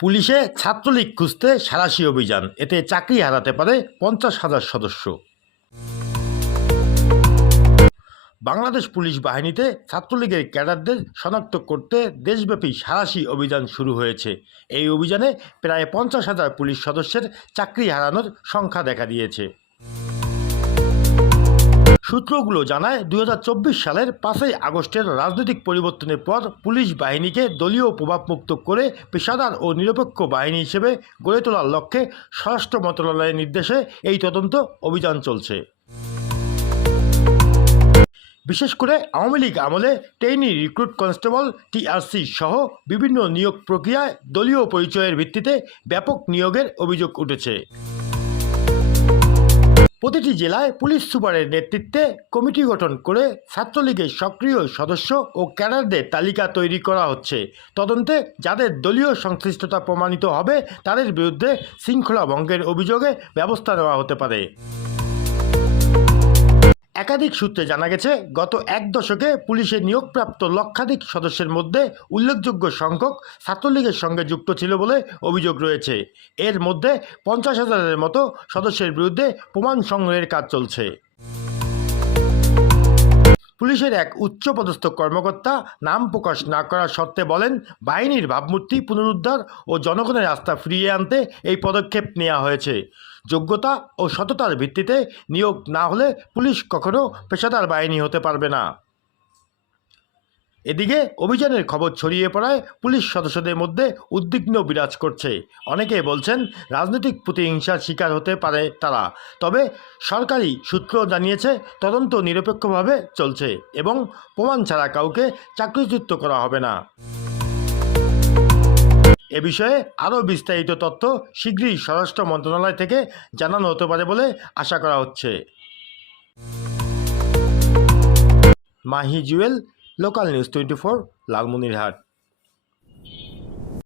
পুলিশে ছাত্রলীগ খুঁজতে সাঁড়াশি অভিযান, এতে চাকরি হারাতে পারে 50,000 সদস্য। বাংলাদেশ পুলিশ বাহিনীতে ছাত্রলীগের ক্যাডারদের শনাক্ত করতে দেশব্যাপী সাঁড়াশি অভিযান শুরু হয়েছে। এই অভিযানে প্রায় 50,000 পুলিশ সদস্যের চাকরি হারানোর সংখ্যা দেখা দিয়েছে। সূত্রগুলো জানায় 2024 সালের 5ই আগস্টের রাজনৈতিক পরিবর্তনের পর পুলিশ বাহিনীকে দলীয় প্রভাবমুক্ত করে পেশাদার ও নিরপেক্ষ বাহিনী হিসেবে গড়ে তোলার লক্ষ্যে স্বরাষ্ট্র মন্ত্রণালয়ের নির্দেশে এই তদন্ত অভিযান চলছে। বিশেষ করে আওয়ামী লীগ আমলে ট্রেইনি রিক্রুট কনস্টেবল টিআরসি সহ বিভিন্ন নিয়োগ প্রক্রিয়ায় দলীয় পরিচয়ের ভিত্তিতে ব্যাপক নিয়োগের অভিযোগ উঠেছে। প্রতিটি জেলায় পুলিশ সুপারের নেতৃত্বে কমিটি গঠন করে ছাত্রলীগের সক্রিয় সদস্য ও ক্যাডারদের তালিকা তৈরি করা হচ্ছে। তদন্তে যাদের দলীয় সংশ্লিষ্টতা প্রমাণিত হবে তাদের বিরুদ্ধে শৃঙ্খলা ভঙ্গের অভিযোগে ব্যবস্থা নেওয়া হতে পারে। একাধিক সূত্রে জানা গেছে, গত এক দশকে পুলিশের নিয়োগপ্রাপ্ত লক্ষাধিক সদস্যের মধ্যে উল্লেখযোগ্য সংখ্যক ছাত্রলীগের সঙ্গে যুক্ত ছিল বলে অভিযোগ রয়েছে। এর মধ্যে 50,000-এর মতো সদস্যের বিরুদ্ধে প্রমাণ সংগ্রহের কাজ চলছে। পুলিশের এক উচ্চপদস্থ কর্মকর্তা নাম প্রকাশ না করার শর্তে বলেন, বাহিনীর ভাবমূর্তি পুনরুদ্ধার ও জনগণের আস্থা ফিরিয়ে আনতে এই পদক্ষেপ নেওয়া হয়েছে। যোগ্যতা ও সততার ভিত্তিতে নিয়োগ না হলে পুলিশ কখনো পেশাদার বাহিনী হতে পারবে না। এদিকে অভিযানের খবর ছড়িয়ে পড়ায় পুলিশ সদস্যদের মধ্যে উদ্বিগ্ন বিরাজ করছে। অনেকে বলছেন রাজনৈতিক প্রতিহিংসার শিকার হতে পারে তারা। তবে সরকারি সূত্র জানিয়েছে তদন্ত নিরপেক্ষভাবে চলছে এবং প্রমাণ ছাড়া কাউকে চাকরিচ্যুত করা হবে না। এ বিষয়ে আরও বিস্তারিত তথ্য শীঘ্রই স্বরাষ্ট্র মন্ত্রণালয় থেকে জানানো হতে পারে বলে আশা করা হচ্ছে। Mahi Jewel, local news 24, Lalmonirhat.